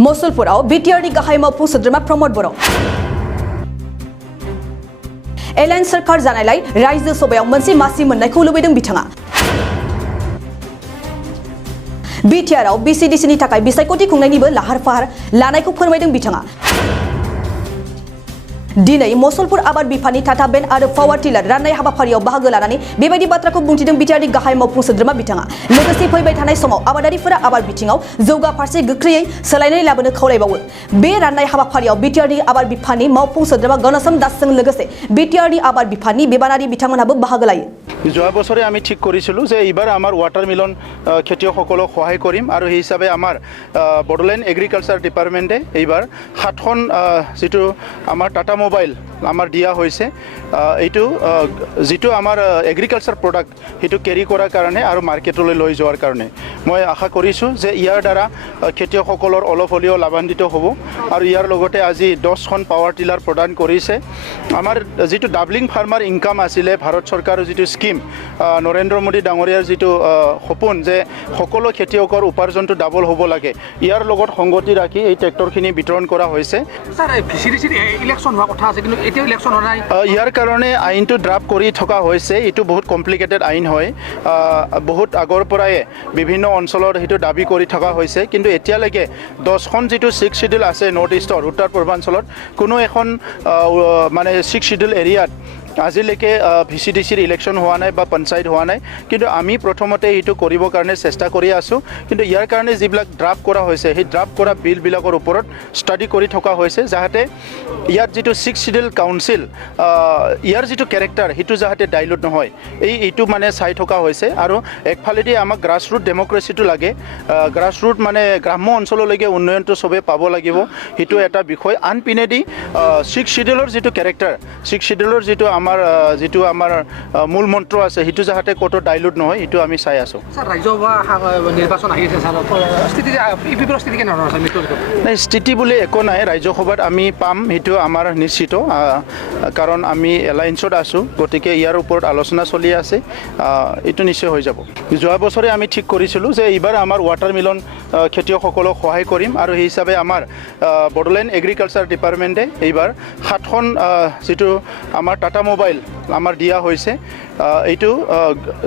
मसलपुराव बिटिआरनि गाहाय मावफुं सोद्रोमा प्रमद बर' एलायन्स सरकार जानायलाय रायजो सभायाव मोनसे मासि मोननायखौ लुबैदों बिथाङा बिटिआरआव VCDCनि थाखाय बिसायख'थि खुंनायनिबो लाहार फाहार लानायखौ फोरमायदों बिथाङा दिनै मसलपुर आबाद बिफाननि टाटा बेन आरो पावार टिलार राननाय हाबाफारियाव बाहागो लानानै बेबायदि बाथ्राखौ बुंथिदों बिटिआरनि गाहाय मावफुं सोद्रोमा बिथाङा लोगोसे फैबाय थानाय समाव आबादारिफोरा आबाद बिथिङाव जौगा फारसे गोख्रैयै सोलायनाय लाबोनो खावलायबावो बे राननाय हाबाफारियाव बिटिआरनि आबाद बिफाननि मावफुं सोद्रोमा गणसम दासजों लोगोसे बिटिआरनि आबाद बिफाननि बिबानारि बिथांमोनहाबो बाहागो लायो যোৱা বছৰে আমি ঠিক কৰিছিলোঁ যে এইবাৰ আমাৰ ৱাটাৰমেলন খেতিয়কসকলক সহায় কৰিম আৰু সেই হিচাপে আমাৰ বড়োলেণ্ড এগ্ৰিকালচাৰ ডিপাৰ্টমেণ্টে এইবাৰ 7খন যেটো আমাৰ টাটা মোবাইল আমাৰ দিয়া হৈছে এইটো যেটো আমাৰ এগ্ৰিকালচাৰ প্ৰডাক্ট হেতু কেৰি কৰাৰ কাৰণে আৰু মাৰ্কেটলৈ লৈ যোৱাৰ কাৰণে মই আশা কৰিছোঁ যে ইয়াৰ দ্বাৰা খেতিয়কসকলৰ অলপ হ'লেও লাভান্বিত হ'ব আৰু ইয়াৰ লগতে আজি 10খন পাৱাৰ টিলাৰ প্ৰদান কৰিছে আমাৰ যেটো ডাবলিং ফাৰ্মাৰ ইনকাম আছিলে ভাৰত চৰকাৰৰ যেটো স্কিম নৰেন্দ্ৰ মোদী ডাঙৰীয়াৰ যেটো সপোন যে সকলো খেতিয়কৰ উপাৰ্জনটো ডাবল হ'ব লাগে ইয়াৰ লগত সংগতি ৰাখি এই ট্ৰেক্টৰখিনি বিতৰণ কৰা হৈছে স্যাৰ ভিচিডিচিৰ ইলেকশ্যন হোৱা কথা আছে কিন্তু এতিয়া ইলেকশ্যন হোৱা নাই ইয়াৰ কাৰণে আইনটো ড্ৰাফ্ট কৰি থকা হৈছে এইটো বহুত কমপ্লিকেটেড আইন হয় বহুত আগৰ পৰাই বিভিন্ন অঞ্চলত হেতু দাবী কৰি থকা হৈছে কিন্তু এতিয়ালৈকে 10খন যেটো 6 শিডিউল আছে নৰ্থ ইষ্টৰ উত্তৰ পূৰ্বাঞ্চলত কোনো এখন মানে 6 শিডিউল এৰিয়াত আজিলৈকে VCDCৰ ইলেকশ্যন হোৱা নাই বা পঞ্চায়ত হোৱা নাই কিন্তু আমি প্ৰথমতে এইটো কৰিবৰ কাৰণে চেষ্টা কৰি আছো কিন্তু ইয়াৰ কাৰণে যিবিলাক ড্ৰাফ্ট কৰা হৈছে সেই ড্ৰাফ্ট কৰা বিলবিলাকৰ ওপৰত ষ্টাডি কৰি থকা হৈছে যাতে ইয়াত যেটো 6 শিডিউল কাউন্সিল ইয়াৰ যেটো ক্যাৰেক্টাৰ হেতু যাতে ডাইলুট নহয় এইটো মানে চাই থকা হৈছে আৰু একফালেদি আমাক গ্ৰাছৰুট ডেমক্ৰেচিটো লাগে গ্ৰাছৰুট মানে গ্ৰাম্য অঞ্চললৈকে উন্নয়নটো সবে পাব লাগিব হেতু এটা বিষয় আনপিনেদি 6 শিডিউলৰ যেটো ক্যাৰেক্টাৰ 6 শিডিউলৰ যেটো যেটো আমাৰ মূল মন্ত্ৰ আছে হেতু যাতে কটো ডাইলুট নহয় হেতু আমি চাই আছো স্যার ৰাজ্যসভা নিৰ্বাচন আহি আছে স্যাৰ স্থিতি স্থিতি কেনে ধৰণৰ আছে মিত্ৰৰ নাই স্থিতি বুলি একো নাই ৰাজ্যসভাত আমি পাম হেতু আমাৰ নিশ্চিত কাৰণ আমি এলায়েন্সত আছো গতিকে ইয়াৰ ওপৰত আলোচনা চলি আছে এটো নিশ্চয় হৈ যাব যোৱা বছৰে আমি ঠিক কৰিছিলোঁ যে এইবাৰ আমাৰ ৱাটাৰমেলন খেতিয়কসকলক সহায় কৰিম আৰু সেই হিচাপে আমাৰ বড়োলেণ্ড এগ্ৰিকালচাৰ ডিপাৰ্টমেণ্টে এইবাৰ 7খন যেটো আমাৰ টাটা মোবাইল আমাৰ দিয়া হৈছে এইটো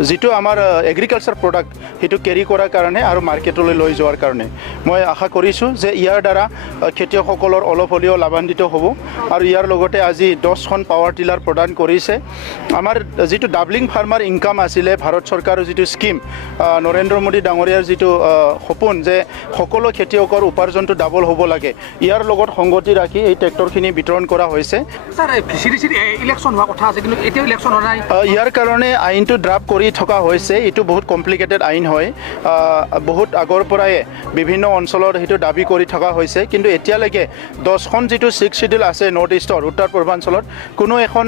যেটো আমাৰ এগ্ৰিকালচাৰ প্ৰডাক্ট হেতু কেৰি কৰাৰ কাৰণে আৰু মাৰ্কেটলৈ লৈ যোৱাৰ কাৰণে মই আশা কৰিছোঁ যে ইয়াৰ দ্বাৰা খেতিয়কসকলৰ অলপ হ'লেও লাভান্বিত হ'ব আৰু ইয়াৰ লগতে আজি 10খন পাৱাৰ টিলাৰ প্ৰদান কৰিছে আমাৰ যেটো ডাবলিং ফাৰ্মাৰ ইনকাম আছিলে ভাৰত চৰকাৰৰ যেটো স্কিম নৰেন্দ্ৰ মোদী ডাঙৰীয়াৰ যেটো সপোন যে সকলো খেতিয়কৰ উপাৰ্জনটো ডাবল হ'ব লাগে ইয়াৰ লগত সংগতি ৰাখি এই ট্ৰেক্টৰখিনি বিতৰণ কৰা হৈছে স্যাৰ ভিচিডিচিৰ ইলেকশ্যন হোৱা কথা আছে কিন্তু এতিয়া ইলেকশ্যন হোৱা নাই ইয়াৰ কাৰণে আইনটো ড্ৰাফ্ট কৰি থকা হৈছে এইটো বহুত কমপ্লিকেটেড আইন হয় বহুত আগৰ পৰাই বিভিন্ন অঞ্চলত হেতু দাবী কৰি থকা হৈছে কিন্তু এতিয়ালৈকে 10খন যেটো 6 শিডিউল আছে নৰ্থ ইষ্টৰ উত্তৰ পূৰ্বাঞ্চলত কোনো এখন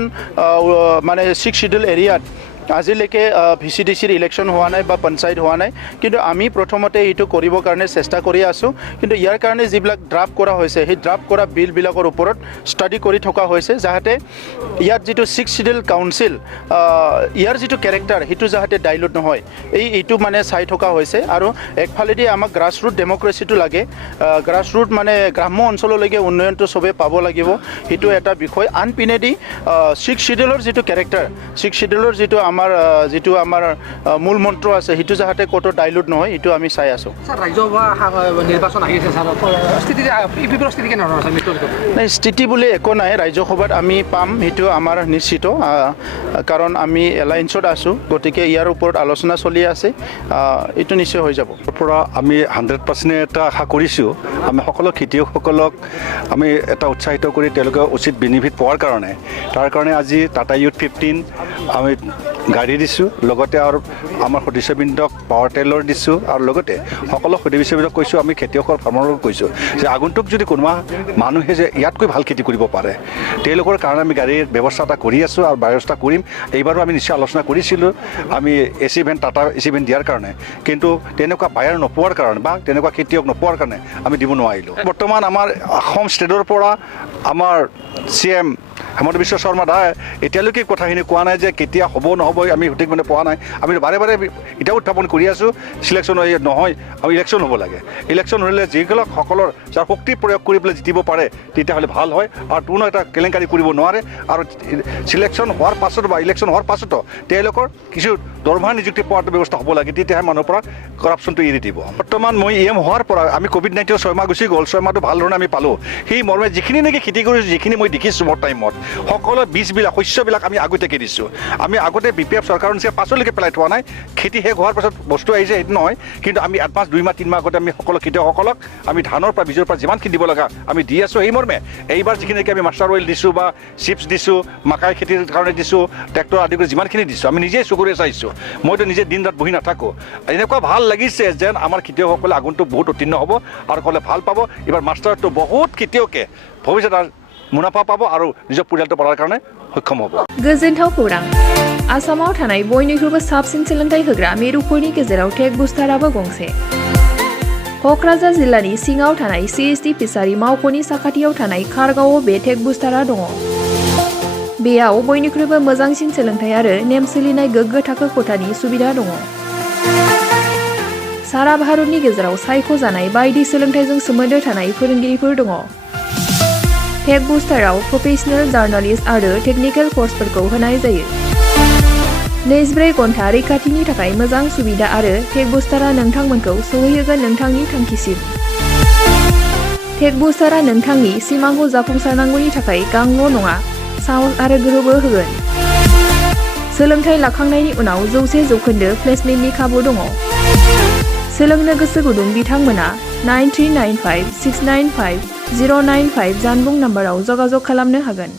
মানে 6 শিডিউল এৰিয়াত আজিলৈকে VCDCৰ ইলেকশ্যন হোৱা নাই বা পঞ্চায়ত হোৱা নাই কিন্তু আমি প্ৰথমতে এইটো কৰিবৰ কাৰণে চেষ্টা কৰি আছো কিন্তু ইয়াৰ কাৰণে যিবিলাক ড্ৰাফ্ট কৰা হৈছে সেই ড্ৰাফ্ট কৰা বিলবিলাকৰ ওপৰত ষ্টাডি কৰি থকা হৈছে যাতে ইয়াত যেটো 6 শিডিউল কাউন্সিল ইয়াৰ যেটো ক্যাৰেক্টাৰ হেতু যাতে ডাইলুট নহয় এইটো মানে চাই থকা হৈছে আৰু একফালেদি আমাক গ্ৰাছৰুট ডেমক্ৰেচিটো লাগে গ্ৰাছৰুট মানে গ্ৰাম্য অঞ্চললৈকে উন্নয়নটো সবে পাব লাগিব হেতু এটা বিষয় আনপিনেদি 6 শিডিউলৰ যেটো ক্যাৰেক্টাৰ 6 শিডিউলৰ যেটো আমাৰ মূল মন্ত্ৰ আছে হেতু যাতে কটো ডাইলুট নহয় হেতু আমি চাই আছো স্যার ৰাজ্যসভা নিৰ্বাচন আহি আছে স্যাৰ স্থিতি কেনে ধৰণৰ আছে মিত্ৰৰ নাই স্থিতি বুলি একো নাই ৰাজ্যসভাত আমি পাম হেতু আমাৰ নিশ্চিত কাৰণ আমি এলায়েন্সত আছো গতিকে ইয়াৰ ওপৰত আলোচনা চলি আছে এটো নিশ্চয় হৈ যাব পৰা আমি 100% এটা আশা কৰিছোঁ আমি সকলো খেতিয়কসকলক আমি এটা উৎসাহিত কৰি তেওঁলোকে উচিত বেনিফিট পোৱাৰ কাৰণে তাৰ কাৰণে আজি টাটা ইউথ 15 আমি গাড়ী দিছোঁ লগতে আৰু আমাৰ সদস্যবৃন্দক পাৱাৰ টেইলৰ দিছোঁ আৰু লগতে সকলো সদস্যবৃন্দক কৈছোঁ আমি খেতিয়কৰ ফাৰ্মাৰক কৈছোঁ যে আগন্তুক যদি কোনোবা মানুহে যে ইয়াতকৈ ভাল খেতি কৰিব পাৰে তেওঁলোকৰ কাৰণে আমি গাড়ীৰ ব্যৱস্থা এটা কৰি আছোঁ আৰু ব্যৱস্থা কৰিম এইবাৰো আমি নিশ্চয় আলোচনা কৰিছিলোঁ আমি AC van Tata AC van দিয়াৰ কাৰণে কিন্তু তেনেকুৱা বায়াৰ নোপোৱাৰ কাৰণে বা তেনেকুৱা খেতিয়ক নোপোৱাৰ কাৰণে আমি দিব নোৱাৰিলোঁ বৰ্তমান আমাৰ অসম ষ্টেটৰ পৰা আমাৰ CM হেমন্ত বিশ্ব শৰ্মা দাই এতিয়ালৈকে কথাখিনি কোৱা নাই যে কেতিয়া হ'ব নহ'ব আমি সঠিক মানে পোৱা নাই আমি বাৰে বাৰে এতিয়াও উত্থাপন কৰি আছোঁ চিলেকশ্যন নহয় আৰু ইলেকশ্যন হ'ব লাগে ইলেকশ্যন হ'লে যিসকলৰ যাৰ শক্তি প্ৰয়োগ কৰি পেলাই জিতিব পাৰে তেতিয়াহ'লে ভাল হয় আৰু কোনো এটা কেলেংকাৰী কৰিব নোৱাৰে আৰু চিলেকশ্যন হোৱাৰ পাছত বা ইলেকশ্যন হোৱাৰ পাছতো তেওঁলোকৰ কিছু দৰমহা নিযুক্তি পোৱাৰ ব্যৱস্থা হ'ব লাগে তেতিয়াহে মানুহৰ পৰা কৰাপশ্যনটো এৰি দিব বৰ্তমান মই EM হোৱাৰ পৰা আমি COVID-19 6 মাহ গুচি গ'ল 6 মাহটো ভাল ধৰণে আমি পালোঁ সেই মৰ্মে যিখিনি নেকি খেতি কৰিছোঁ যিখিনি মই দেখিছোঁ মোৰ টাইমত সকলো বীজবিলাক শস্যবিলাক আমি আগতীয়াকৈ দিছোঁ আমি আগতে BPF চৰকাৰৰ নিচিনা পাছলৈকে পেলাই থোৱা নাই খেতি শেষ হোৱাৰ পাছত বস্তু আহিছে সেইটো নহয় কিন্তু আমি এডভান্স 2 মাহ 3 মাহ আগতে আমি সকলো খেতিয়কসকলক আমি ধানৰ পৰা বীজৰ পৰা যিমানখিনি দিব লগা আমি দি আছোঁ সেই মৰ্মে এইবাৰ যিখিনি নেকি আমি মাষ্টাৰ অইল দিছোঁ বা চিপছ দিছোঁ মাকাই খেতিৰ কাৰণে দিছোঁ ট্ৰেক্টৰ আদি কৰি যিমানখিনি দিছোঁ আমি নিজেই চকুৰে চাইছোঁ মইতো নিজে দিন ৰাত বহি নাথাকোঁ এনেকুৱা ভাল লাগিছে যেন আমাৰ খেতিয়কসকলে আগন্তুক বহুত উত্তীৰ্ণ হ'ব আৰু ক'লে ভাল পাব এইবাৰ মাষ্টাৰটো বহুত খেতিয়কে ভৱিষ্যত মুনাফা পাব আৰু নিজৰ পৰিয়ালটো পঢ়াৰ কাৰণে সক্ষম হ'ব गोजोनथाव खौरां आसामाव थानाय बयनिख्रुइबो साबसिन सोलोंथाइ होग्रा मिरुफोरनि गेजेराव टेक बुस्टाराबो गंसे क'क्राझार जिल्लानि सिङाव थानाय CST फिसारि मावख'नि साखाथियाव थानाय खारगावआव बे टेक बुस्टारा दङ बेयाव बयनिख्रुइबो मोजांसिन सोलोंथाइ आरो नेम सोलिनाय गोग्गो थाखो खथानि सुबिदा दङ सारा भारतनि गेजेराव सायख'जानाय बायदि सोलोंथाइजों सोमोन्दो थानाय फोरोंगिरिफोर दङ टेक बुस्टाराव प्रफेशनेल जार्नालिस्ट आरो टेकनिकेल कर्सफोरखौ होनाय जायो 24 घन्टा रैखाथिनि थाखाय मोजां सुबिदा आरो टेक बुस्टारा नोंथांमोनखौ सौहैहोगोन नोंथांनि थांखिसिम टेक बुस्टारा नोंथांनि सिमांखौ जाफुंसारनांगौनि थाखाय गांल' नङा साहस आरो गोहोबो होगोन सोलोंथाइ लाखांनायनि उनाव 100% प्लेसमेन्टनि खाबु दङ सोलोंनो गोसो गुदुं बिथांमोना 9395695095 जानबुं नाम्बाराव जगाजग खालामनो हागोन